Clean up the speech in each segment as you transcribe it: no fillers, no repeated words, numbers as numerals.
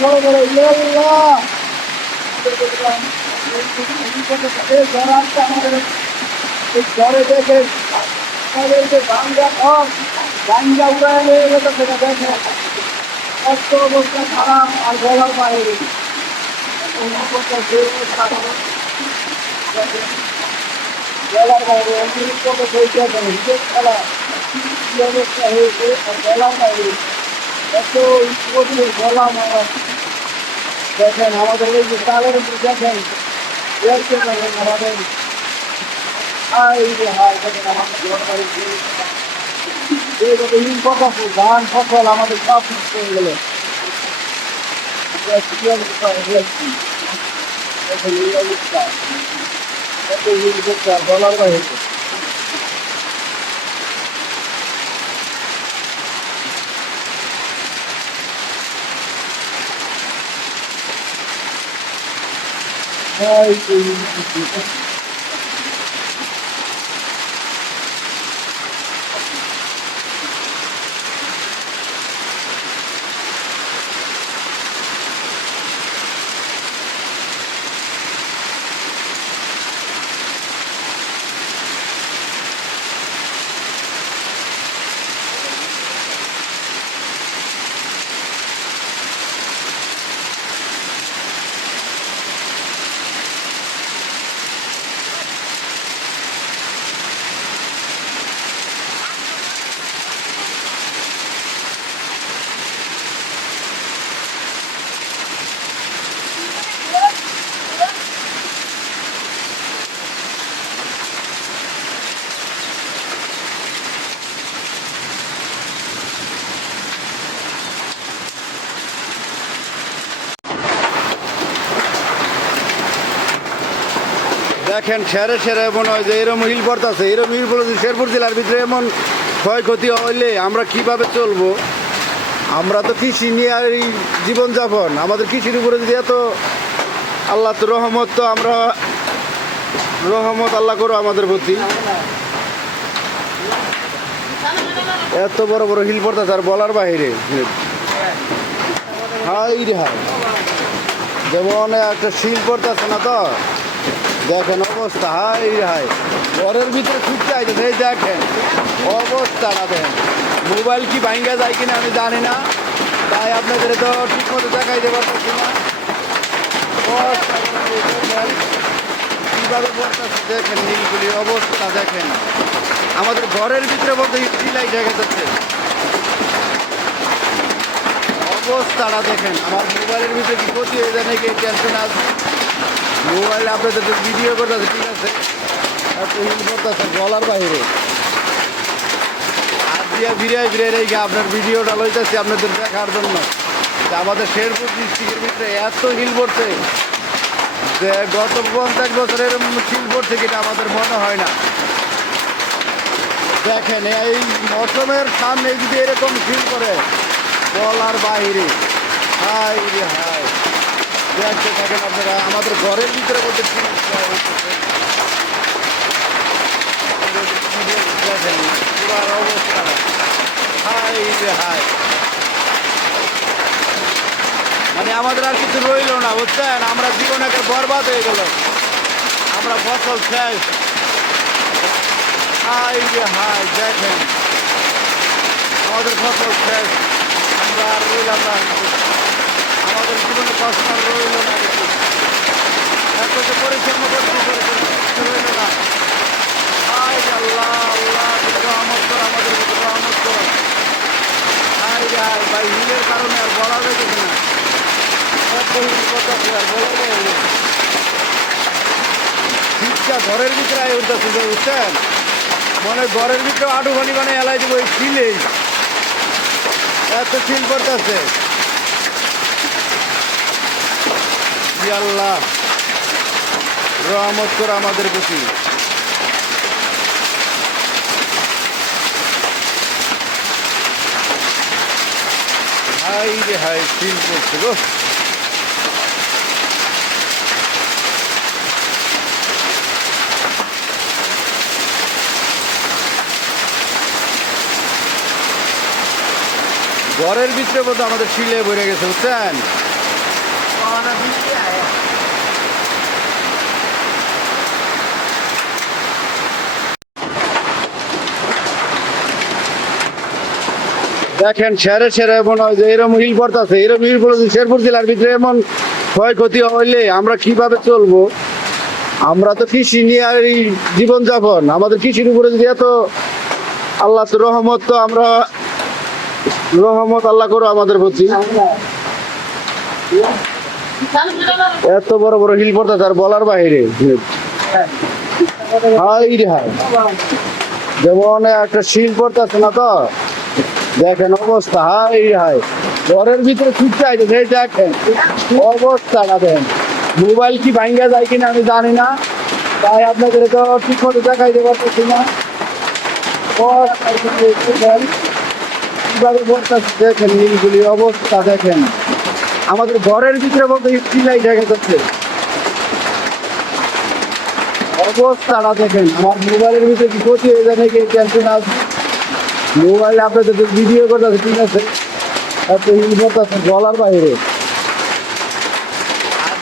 বড় বড় আল্লাহ আমাদের এই জ্বরে দেখে আমাদের যে গাঞ্জা খর গাঞ্জা উড়ায় হয়ে গেছে সেটা দেখে কষ্ট অবস্থা খারাপ আর বলার বাইরে বলার বাইরে অতিরিক্ত খেলা কি অবস্থা হয়েছে আর বলার বাইরে এত কঠিন গলা মারা দেখেন আমাদের এই যে চালের উপর দেখেন আমাদের ধান ফসল আমাদের সব নষ্ট হয়ে গেল ডলার হয়েছে দেখেন সেরে সেরে মনে হয় যে এরম হিল পড়তেছে, এরম হিল পড়েছে শেরপুর জেলার ভিতরে এমন ক্ষয়ক্ষতি হইলে আমরা কিভাবে চলবো? আমরা তো কৃষি নিয়ে আর এই জীবনযাপন, আমাদের কৃষির উপরে যদি এত আল্লাহ তো রহমত, তো আমরা রহমত আল্লাহ করো আমাদের প্রতি। এত বড় বড় হিল পড়তেছে আর বলার বাহিরে। হাই রে হাই, যেমন একটা শিল পড়তেছে না তো, দেখেন অবস্থা। হাই রে হাই, ঘরের ভিতরে ছুটতে আইতেছে। এই দেখেন অবস্থাটা, দেখেন মোবাইল কি ভাঙ্গা যায় কিনা আমি জানি না, তাই আপনাদের তো ঠিক মতো দেখাইতে পারতেছি না। কীভাবে পড়তেছে দেখেন, নীলগুলির অবস্থা দেখেন। আমাদের ঘরের ভিতরে বলতে সিলাই জায়গা যাচ্ছে, অবস্থাটা দেখেন। আমার মোবাইলের ভিতরে কি ক্ষতি হয়ে যায় নাকি টেনশন আছে। মোবাইলে আপনাদের ভিডিও করতেছে, ঠিক আছে, এত হিল করতেছে বলার বাইরে। আর দিয়ে ফিরে ফিরে রেখে আপনার ভিডিওটা লইতেছি আপনাদের দেখার জন্য যে আমাদের শেরপুর ডিস্ট্রিক্টের ভিতরে এত হিল পড়ছে যে গত 50 বছর এরকম হিল পড়ছে কিনা আমাদের মনে হয় না। দেখেন এই মৌসুমের সামনে যদি এরকম হিল করে বলার বাইরে। হাই রে হাই, দেখতে থাকেন আপনারা। আমাদের ঘরের ভিতরে বলতে দেখেন পুরার অবস্থা। হাই রে হাই, মানে আমাদের আর কিছু রইল না, বুঝছেন? আমরা জীবন একটা বরবাদ হয়ে গেল, আমরা ফসল শেষ। হাই রে হাই, দেখেন আমাদের ফসল শেষ, আমরা আর রইলাম না, আমাদের জীবনে কষ্ট আর রইল না কিছু। এত যে পরিশ্রম করছি, পরিশ্রম রইল না। হাই রে আল্লাহ, আল্লাহ তুমি রহমত করো, আমাদের ভিতরে রহমত করো। হাই রে হাই ভাই, হিলের কারণে আর বলা যাইতেছে না, এত হিল কথা আর বলা যায় না। শীতটা ঘরের ভিতরে আয় উঠতেছে, বুঝছেন? মানে ঘরের ভিতরে আটু ঘনি মানে এলাই দেবো এই ফিলেই, এত ফিল করতেছে। আল্লাহ রহমত করে আমাদের প্রতি। হাই রে হাই, ফিল করছে গো। ঘরের ভিতরে বোধ আমাদের শিলে ভরে গেছে বুঝছেন। দেখেন সেরে সেরে মনে হয় যে এরম হিল পড়তেছে, এরম হিল পড়েছে শেরপুর জেলার ভিতরে এমন ক্ষয়ক্ষতি হইলে আমরা কিভাবে চলবো? আমরা তো কৃষি নিয়ে আর এই জীবনযাপন, আমাদের কৃষির উপরে যদি এত আল্লাহ তো রহমত, তো আমরা রহমত আল্লাহ করো আমাদের প্রতি। এত বড় বড় হিল পড়তেছে আর বলার বাইরে। হাই রে হাই, যেমন একটা শিল পড়তেছে না তো, দেখেন অবস্থা। হাই রে হাই, ঘরের ভিতরে ছুটতে আইছে, দেখেন অবস্থাটা দেখেন। মোবাইল কি ভাঙ্গা যায় কিনা আমি জানি না, তাই আপনাদের তো ঠিক মতো দেখাইতে পারতেছি না। কিভাবে পড়তেছে দেখেন, নীলগুলি অবস্থা দেখেন। আমাদের ঘরের ভিতরে বলতে চিলাই দেখা যাচ্ছে, অবস্থাটা দেখেন। আমার মোবাইলের ভিতরে কি ক্ষতি হয়ে যায় নাকি টেনশন আছে। মোবাইলে আপনাদের ভিডিও করতেছে ঠিক আছে, এত হিল করতেছে গলার বাইরে।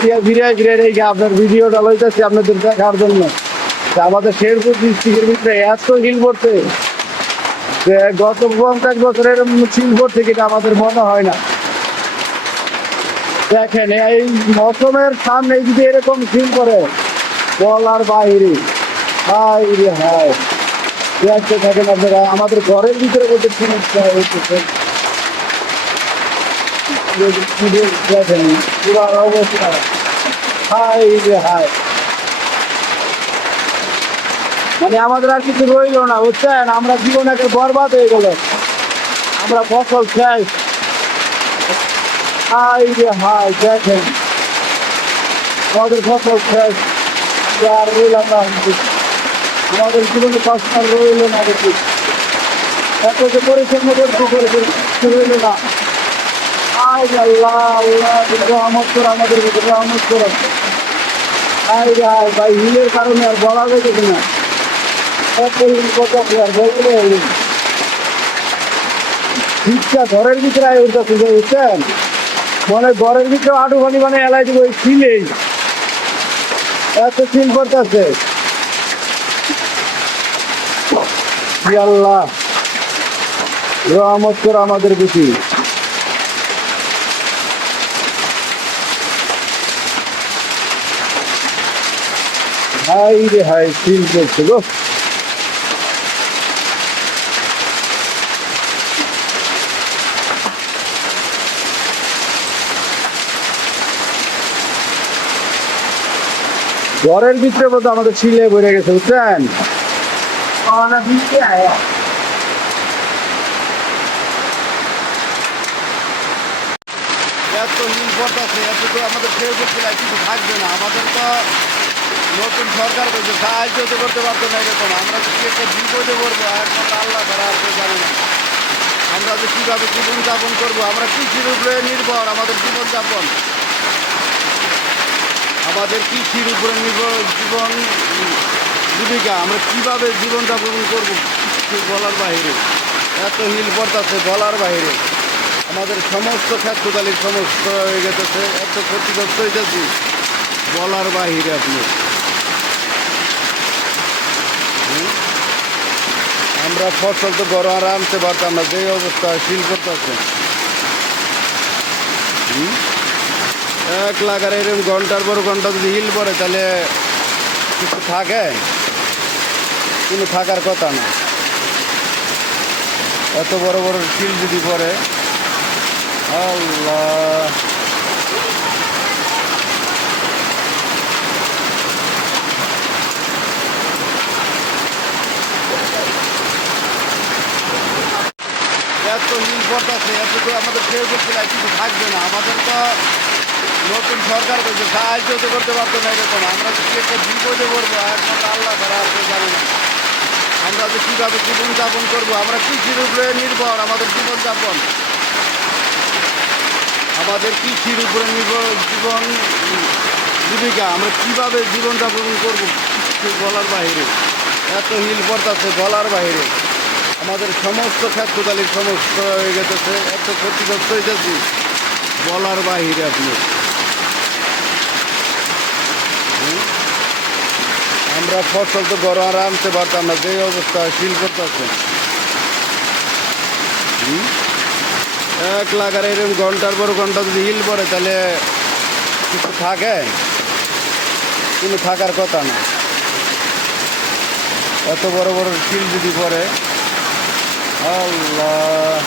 ফিরে ফিরে রেখে আপনার ভিডিওটা লইতেছি আপনাদের দেখার জন্য। আমাদের শেরপুর ডিস্ট্রিক্টের ভিতরে এত হিল পড়ছে যে গত 50 বছরের হিল পড়ছে কিনা আমাদের মনে হয় না। দেখেন এই মৌসুমের সামনে যদি এরকম হিল করে বলার বাইরে। হাই রে হাই, দেখতে থাকেন আপনারা। আমাদের ঘরের ভিতরে বলতে দেখেন পুরো অবস্থা। হাই রে হাই, মানে আমাদের আর কিছু রইলো না বুঝছেন। আমরা জীবন একে বরবাদ হয়ে গেল, আমরা ফসল শেষ। হাই রে হাই, দেখেন আমাদের ফসল শেষ, আর রইলাম না, আমাদের জীবনে কষ্ট রইল না। দেখি এত যে পরিচ্ছন্ন করছি রইল না। আই আল্লাহ আল্লাহ রহমত করো, আমাদের ভিতরে রহমত করো। আই রে আই ভাই, হিলের কারণে আর বলা যাইতেছে না। এত হিল করতেছে আর বললে শিক্ষা ঘরের ভিতরে আয় উঠতেছে বুঝছেন। মানে ঘরের ভিতরে আটু পানি মানে এলাই দিব ওই শিলেই, এত শিল করতেছে। আল্লাহ রহমত করো আমাদের প্রতি। হাই রে হাই, শিল করছে গো। ঘরের ভিতরে বলতে আমাদের শিলে ভরে গেছে বুঝছেন। এত হিল পড়তেছে, এত তো আমাদের শেরপুর জেলায় কিছু থাকবে না। আমাদের তো নতুন সরকার করছে, সাহায্য তো করতে পারতো না এরকম। আমরা তো কি একটা বিপদে পড়বো, একমাত্র আল্লাহ ছাড়া আর কেউ জানে না। আমরা যে কীভাবে জীবনযাপন করবো, আমরা কৃষির উপরে নির্ভর আমাদের জীবনযাপন। আমাদের কৃষির উপরে নির্ভর জীবন জীবিকা, আমরা কীভাবে জীবনযাপন করবো বলার বাইরে। এত হিল পড়তেছে বলার বাইরে। আমাদের সমস্ত ক্ষেত্রকালীন সমস্ত হয়ে গেছে, এত ক্ষতিগ্রস্ত হয়েছি বলার বাহিরে। আপনি আমরা ফসল তো গড় আর আনতে পারতাম না, যে অবস্থা শিল করতেছে। 1 লাখ এরকম ঘন্টার পর ঘন্টা যদি হিল পড়ে তাহলে কিছু থাকে? কোনো থাকার কথা না। এত বড় বড় শিল যদি পড়ে, আল্লাহ। এত হিল পড়তেছে, এত তো আমাদের শেরপুর জেলায় কিছু থাকবে না। আমাদের তো নতুন সরকার করছে, সাহায্য তো করতে পারতো না এরকম। আমরা তো কি একটা বিপদে পড়বো, একমাত্র আল্লাহ ছাড়া আর কেউ জানে না। আমরা যে কীভাবে জীবনযাপন করবো, আমরা কৃষির উপরে নির্ভর আমাদের জীবনযাপন। আমাদের কৃষির উপরে নির্ভর জীবন জীবিকা, আমরা কীভাবে জীবনযাপন করবো বলার বাইরে। এত হিল পড়তেছে বলার বাইরে। আমাদের সমস্ত ক্ষেত্রকালীন সমস্ত হয়ে গেছে, এত ক্ষতিগ্রস্ত হইতেছি বলার বাহিরে আপনি। আমরা ফসল তো ঘর আর আনতে পারতাম না, যে অবস্থা ফিল করতেছে। 1 লাখ আর এরকম ঘন্টার পর ঘন্টা যদি হিল পড়ে তাহলে কিছু থাকে, কোনো থাকার কথা না। এত বড় বড় শিল যদি পড়ে, আল্লাহ।